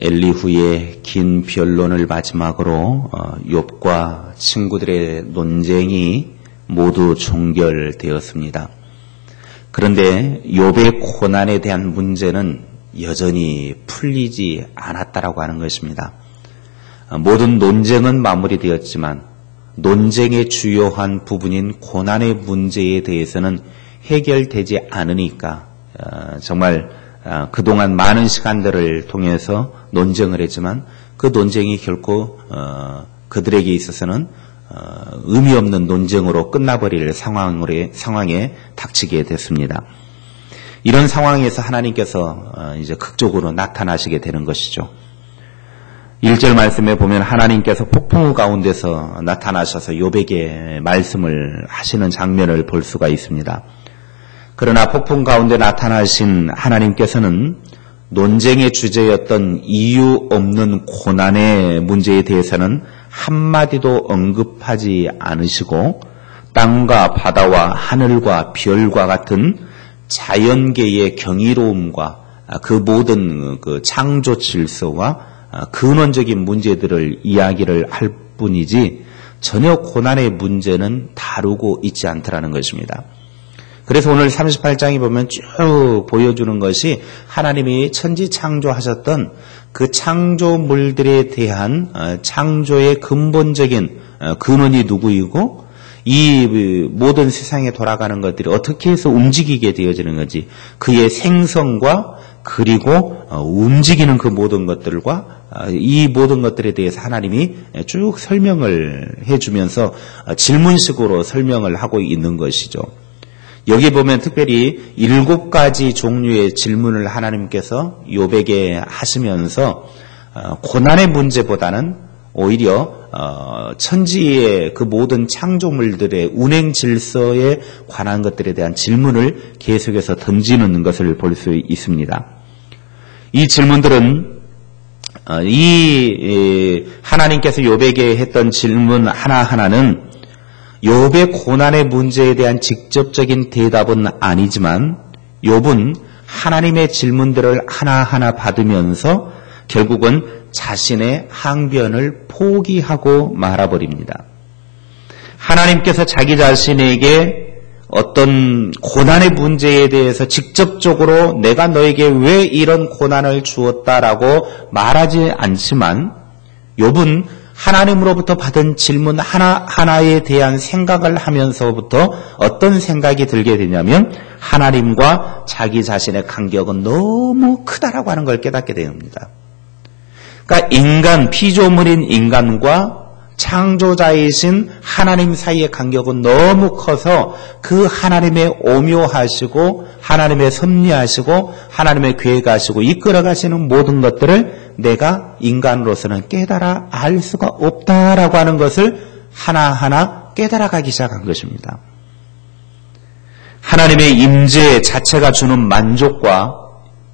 엘리후의 긴 변론을 마지막으로 어, 욥과 친구들의 논쟁이 모두 종결되었습니다. 그런데 욥의 고난에 대한 문제는 여전히 풀리지 않았다라고 하는 것입니다. 어, 모든 논쟁은 마무리되었지만 논쟁의 주요한 부분인 고난의 문제에 대해서는 해결되지 않으니까 어, 정말 아, 그동안 많은 시간들을 통해서 논쟁을 했지만 그 논쟁이 결코 어, 그들에게 있어서는 어, 의미 없는 논쟁으로 끝나버릴 상황으로, 상황에 닥치게 됐습니다. 이런 상황에서 하나님께서 어, 이제 극적으로 나타나시게 되는 것이죠. 1절 말씀에 보면 하나님께서 폭풍우 가운데서 나타나셔서 요백에 말씀을 하시는 장면을 볼 수가 있습니다. 그러나 폭풍 가운데 나타나신 하나님께서는 논쟁의 주제였던 이유 없는 고난의 문제에 대해서는 한마디도 언급하지 않으시고 땅과 바다와 하늘과 별과 같은 자연계의 경이로움과 그 모든 그 창조 질서와 근원적인 문제들을 이야기를 할 뿐이지 전혀 고난의 문제는 다루고 있지 않더라는 것입니다. 그래서 오늘 38장에 보면 쭉 보여주는 것이 하나님이 천지 창조하셨던 그 창조물들에 대한 어, 창조의 근본적인 어, 근원이 누구이고 이 모든 세상에 돌아가는 것들이 어떻게 해서 움직이게 되어지는 건지 그의 생성과 그리고 어, 움직이는 그 모든 것들과 이 모든 것들에 대해서 하나님이 쭉 설명을 해주면서 질문식으로 설명을 하고 있는 것이죠. 여기 보면 특별히 일곱 가지 종류의 질문을 하나님께서 요백에 하시면서 어, 고난의 문제보다는 오히려 어, 천지의 그 모든 창조물들의 운행 질서에 관한 것들에 대한 질문을 계속해서 던지는 것을 볼 수 있습니다. 이 질문들은 어, 이 하나님께서 요백에 했던 질문 하나 하나는 욥의 고난의 문제에 대한 직접적인 대답은 아니지만 욥은 하나님의 질문들을 하나하나 받으면서 결국은 자신의 항변을 포기하고 말아버립니다. 하나님께서 자기 자신에게 어떤 고난의 문제에 대해서 직접적으로 내가 너에게 왜 이런 고난을 주었다라고 말하지 않지만 욥은 하나님으로부터 받은 질문 하나하나에 대한 생각을 하면서부터 어떤 생각이 들게 되냐면 하나님과 자기 자신의 간격은 너무 크다라고 하는 걸 깨닫게 됩니다. 그러니까 인간, 피조물인 인간과 창조자이신 하나님 사이의 간격은 너무 커서 그 하나님의 오묘하시고 하나님의 섭리하시고 하나님의 계획하시고 이끌어가시는 모든 것들을 내가 인간으로서는 깨달아 알 수가 없다라고 하는 것을 하나하나 깨달아가기 시작한 것입니다. 하나님의 임재 자체가 주는 만족과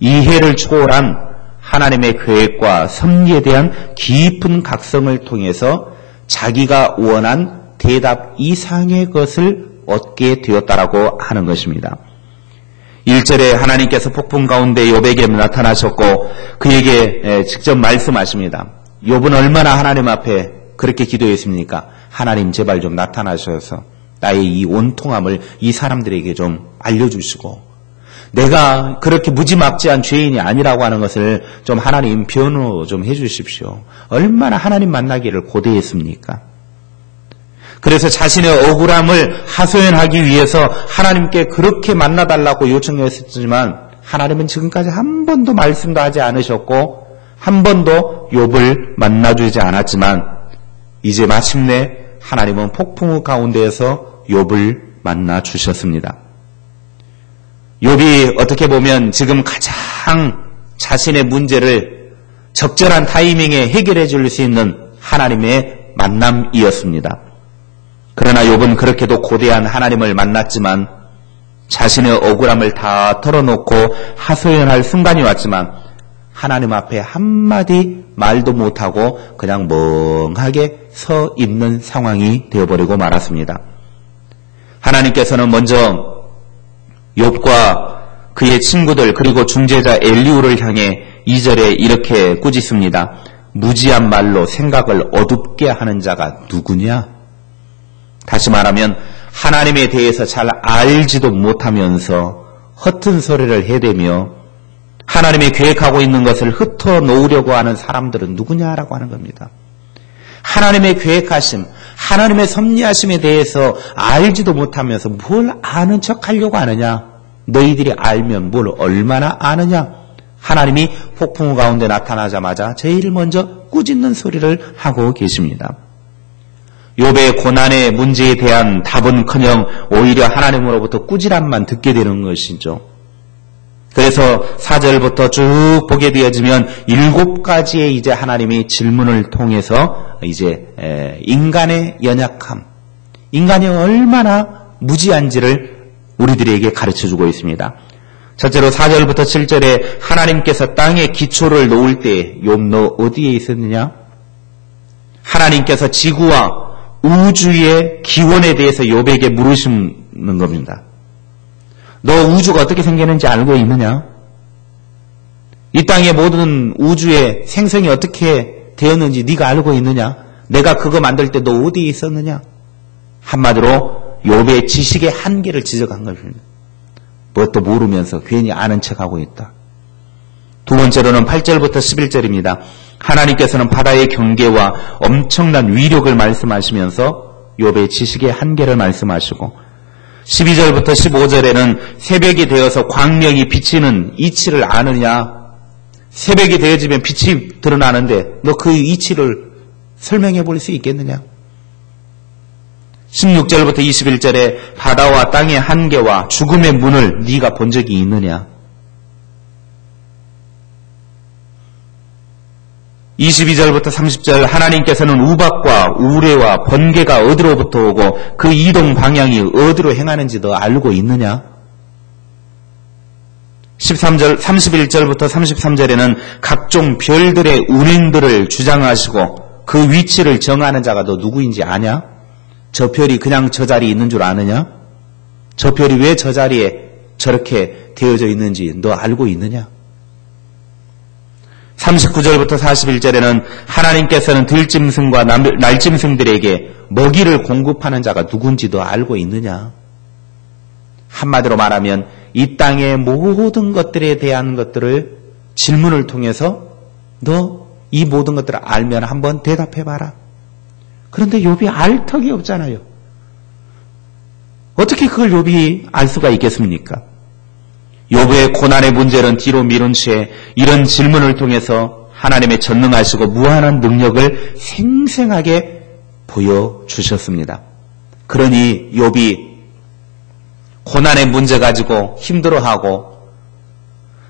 이해를 초월한 하나님의 계획과 섭리에 대한 깊은 각성을 통해서 자기가 원한 대답 이상의 것을 얻게 되었다라고 하는 것입니다. 1절에 하나님께서 폭풍 가운데 욥에게 나타나셨고 그에게 직접 말씀하십니다. 욥은 얼마나 하나님 앞에 그렇게 기도했습니까? 하나님 제발 좀 나타나셔서 나의 이 온통함을 이 사람들에게 좀 알려주시고 내가 그렇게 무지막지한 죄인이 아니라고 하는 것을 좀 하나님 변호 좀 해주십시오. 얼마나 하나님 만나기를 고대했습니까? 그래서 자신의 억울함을 하소연하기 위해서 하나님께 그렇게 만나달라고 요청했었지만 하나님은 지금까지 한 번도 말씀도 하지 않으셨고 한 번도 욥을 만나주지 않았지만 이제 마침내 하나님은 폭풍우 가운데에서 욥을 만나 주셨습니다. 욥이 어떻게 보면 지금 가장 자신의 문제를 적절한 타이밍에 해결해 줄 수 있는 하나님의 만남이었습니다. 그러나 욥은 그렇게도 고대한 하나님을 만났지만 자신의 억울함을 다 털어놓고 하소연할 순간이 왔지만 하나님 앞에 한마디 말도 못하고 그냥 멍하게 서 있는 상황이 되어버리고 말았습니다. 하나님께서는 먼저 욥과 그의 친구들 그리고 중재자 엘리우를 향해 2절에 이렇게 꾸짖습니다. 무지한 말로 생각을 어둡게 하는 자가 누구냐? 다시 말하면 하나님에 대해서 잘 알지도 못하면서 허튼 소리를 해대며 하나님이 계획하고 있는 것을 흩어 놓으려고 하는 사람들은 누구냐라고 하는 겁니다. 하나님의 계획하심, 하나님의 섭리하심에 대해서 알지도 못하면서 뭘 아는 척 하려고 하느냐? 너희들이 알면 뭘 얼마나 아느냐? 하나님이 폭풍 가운데 나타나자마자 제일 먼저 꾸짖는 소리를 하고 계십니다. 욥의 고난의 문제에 대한 답은커녕 오히려 하나님으로부터 꾸지람만 듣게 되는 것이죠. 그래서 4절부터 쭉 보게 되어지면 일곱 가지의 이제 하나님이 질문을 통해서 이제 인간의 연약함, 인간이 얼마나 무지한지를 우리들에게 가르쳐 주고 있습니다. 첫째로 4절부터 7절에 하나님께서 땅에 기초를 놓을 때욥너 어디에 있었느냐? 하나님께서 지구와 우주의 기원에 대해서 욥에게 물으시는 겁니다. 너 우주가 어떻게 생겼는지 알고 있느냐? 이 땅의 모든 우주의 생성이 어떻게 되었는지 네가 알고 있느냐? 내가 그거 만들 때 너 어디에 있었느냐? 한마디로 욥의 지식의 한계를 지적한 것입니다. 뭣도 모르면서 괜히 아는 척하고 있다. 두 번째로는 8절부터 11절입니다. 하나님께서는 바다의 경계와 엄청난 위력을 말씀하시면서 욥의 지식의 한계를 말씀하시고 12절부터 15절에는 새벽이 되어서 광명이 비치는 이치를 아느냐? 새벽이 되어지면 빛이 드러나는데 너 그 이치를 설명해 볼 수 있겠느냐? 16절부터 21절에 바다와 땅의 한계와 죽음의 문을 네가 본 적이 있느냐? 22절부터 30절 하나님께서는 우박과 우레와 번개가 어디로부터 오고 그 이동 방향이 어디로 행하는지 너 알고 있느냐? 13절 31절부터 33절에는 각종 별들의 운행들을 주장하시고 그 위치를 정하는 자가 너 누구인지 아냐? 저 별이 그냥 저 자리에 있는 줄 아느냐? 저 별이 왜 저 자리에 저렇게 되어져 있는지 너 알고 있느냐? 39절부터 41절에는 하나님께서는 들짐승과 날짐승들에게 먹이를 공급하는 자가 누군지도 알고 있느냐? 한마디로 말하면 이 땅의 모든 것들에 대한 것들을 질문을 통해서 너 이 모든 것들을 알면 한번 대답해 봐라. 그런데 욥이 알 턱이 없잖아요. 어떻게 그걸 욥이 알 수가 있겠습니까? 요부의 고난의 문제는 뒤로 미룬 채 이런 질문을 통해서 하나님의 전능하시고 무한한 능력을 생생하게 보여주셨습니다. 그러니 욥이 고난의 문제 가지고 힘들어하고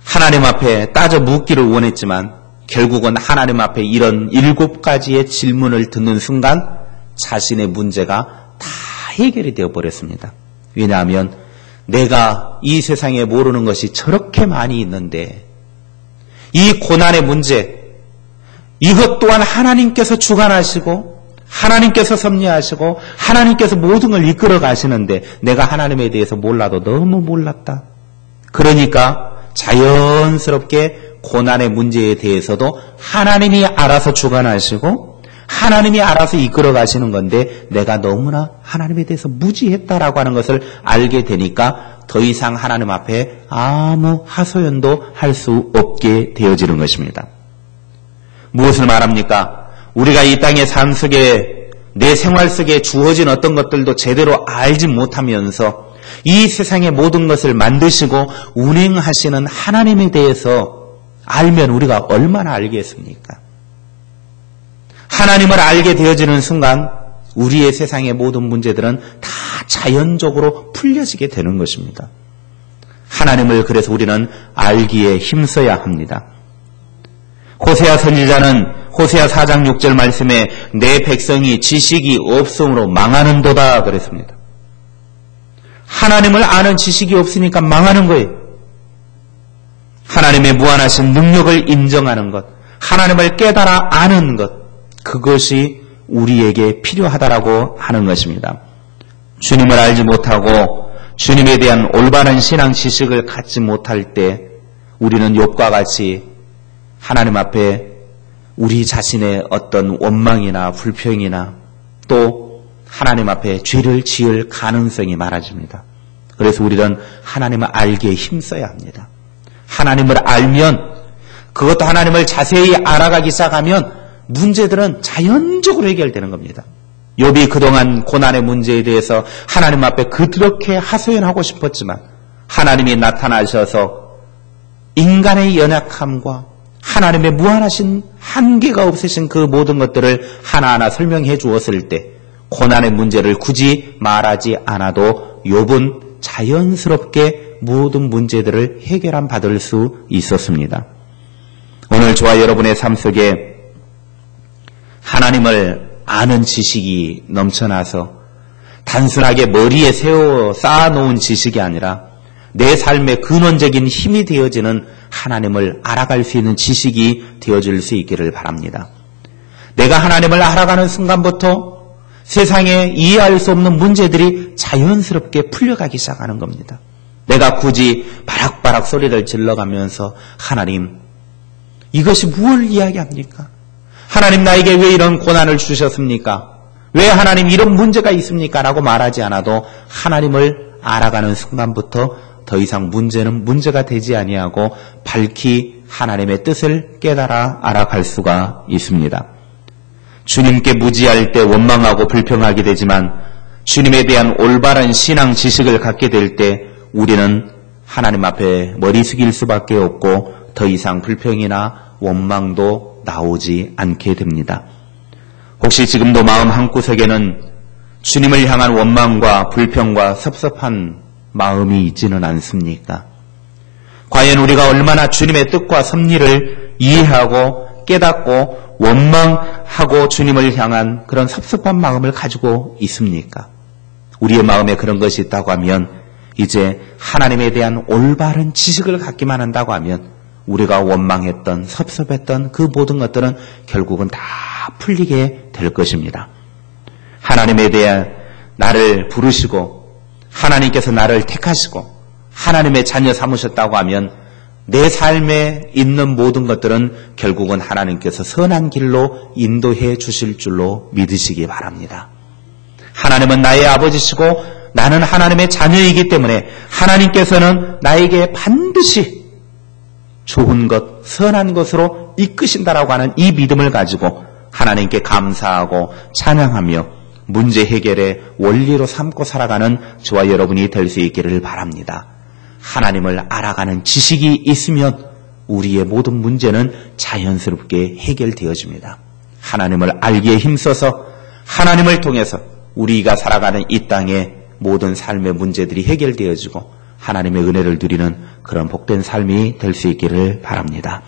하나님 앞에 따져 묻기를 원했지만 결국은 하나님 앞에 이런 일곱 가지의 질문을 듣는 순간 자신의 문제가 다 해결이 되어 버렸습니다. 왜냐하면 내가 이 세상에 모르는 것이 저렇게 많이 있는데 이 고난의 문제 이것 또한 하나님께서 주관하시고 하나님께서 섭리하시고 하나님께서 모든 걸 이끌어 가시는데 내가 하나님에 대해서 몰라도 너무 몰랐다. 그러니까 자연스럽게 고난의 문제에 대해서도 하나님이 알아서 주관하시고 하나님이 알아서 이끌어 가시는 건데 내가 너무나 하나님에 대해서 무지했다라고 하는 것을 알게 되니까 더 이상 하나님 앞에 아무 하소연도 할 수 없게 되어지는 것입니다. 무엇을 말합니까? 우리가 이 땅의 삶 속에 내 생활 속에 주어진 어떤 것들도 제대로 알지 못하면서 이 세상의 모든 것을 만드시고 운행하시는 하나님에 대해서 알면 우리가 얼마나 알겠습니까? 하나님을 알게 되어지는 순간 우리의 세상의 모든 문제들은 다 자연적으로 풀려지게 되는 것입니다. 하나님을 그래서 우리는 알기에 힘써야 합니다. 호세아 선지자는 호세아 4장 6절 말씀에 내 백성이 지식이 없음으로 망하는도다 그랬습니다. 하나님을 아는 지식이 없으니까 망하는 거예요. 하나님의 무한하신 능력을 인정하는 것, 하나님을 깨달아 아는 것, 그것이 우리에게 필요하다라고 하는 것입니다. 주님을 알지 못하고 주님에 대한 올바른 신앙 지식을 갖지 못할 때 우리는 욥과 같이 하나님 앞에 우리 자신의 어떤 원망이나 불평이나 또 하나님 앞에 죄를 지을 가능성이 많아집니다. 그래서 우리는 하나님을 알기에 힘써야 합니다. 하나님을 알면 그것도 하나님을 자세히 알아가기 시작하면 문제들은 자연적으로 해결되는 겁니다. 욥이 그동안 고난의 문제에 대해서 하나님 앞에 그렇게 하소연하고 싶었지만 하나님이 나타나셔서 인간의 연약함과 하나님의 무한하신 한계가 없으신 그 모든 것들을 하나하나 설명해 주었을 때 고난의 문제를 굳이 말하지 않아도 욥은 자연스럽게 모든 문제들을 해결한 받을 수 있었습니다. 오늘 저와 여러분의 삶 속에 하나님을 아는 지식이 넘쳐나서 단순하게 머리에 세워 쌓아놓은 지식이 아니라 내 삶의 근원적인 힘이 되어지는 하나님을 알아갈 수 있는 지식이 되어질 수 있기를 바랍니다. 내가 하나님을 알아가는 순간부터 세상에 이해할 수 없는 문제들이 자연스럽게 풀려가기 시작하는 겁니다. 내가 굳이 바락바락 소리를 질러가면서 하나님, 이것이 무엇을 이야기합니까? 하나님 나에게 왜 이런 고난을 주셨습니까? 왜 하나님 이런 문제가 있습니까? 라고 말하지 않아도 하나님을 알아가는 순간부터 더 이상 문제는 문제가 되지 아니하고 밝히 하나님의 뜻을 깨달아 알아갈 수가 있습니다. 주님께 무지할 때 원망하고 불평하게 되지만 주님에 대한 올바른 신앙 지식을 갖게 될 때 우리는 하나님 앞에 머리 숙일 수밖에 없고 더 이상 불평이나 원망도 나오지 않게 됩니다. 혹시 지금도 마음 한구석에는 주님을 향한 원망과 불평과 섭섭한 마음이 있지는 않습니까? 과연 우리가 얼마나 주님의 뜻과 섭리를 이해하고 깨닫고 원망하고 주님을 향한 그런 섭섭한 마음을 가지고 있습니까? 우리의 마음에 그런 것이 있다고 하면 이제 하나님에 대한 올바른 지식을 갖기만 한다고 하면 우리가 원망했던 섭섭했던 그 모든 것들은 결국은 다 풀리게 될 것입니다. 하나님에 대한 나를 부르시고 하나님께서 나를 택하시고 하나님의 자녀 삼으셨다고 하면 내 삶에 있는 모든 것들은 결국은 하나님께서 선한 길로 인도해 주실 줄로 믿으시기 바랍니다. 하나님은 나의 아버지시고 나는 하나님의 자녀이기 때문에 하나님께서는 나에게 반드시 좋은 것, 선한 것으로 이끄신다라고 하는 이 믿음을 가지고 하나님께 감사하고 찬양하며 문제 해결의 원리로 삼고 살아가는 저와 여러분이 될 수 있기를 바랍니다. 하나님을 알아가는 지식이 있으면 우리의 모든 문제는 자연스럽게 해결되어집니다. 하나님을 알기에 힘써서 하나님을 통해서 우리가 살아가는 이 땅의 모든 삶의 문제들이 해결되어지고 하나님의 은혜를 누리는 그런 복된 삶이 될 수 있기를 바랍니다.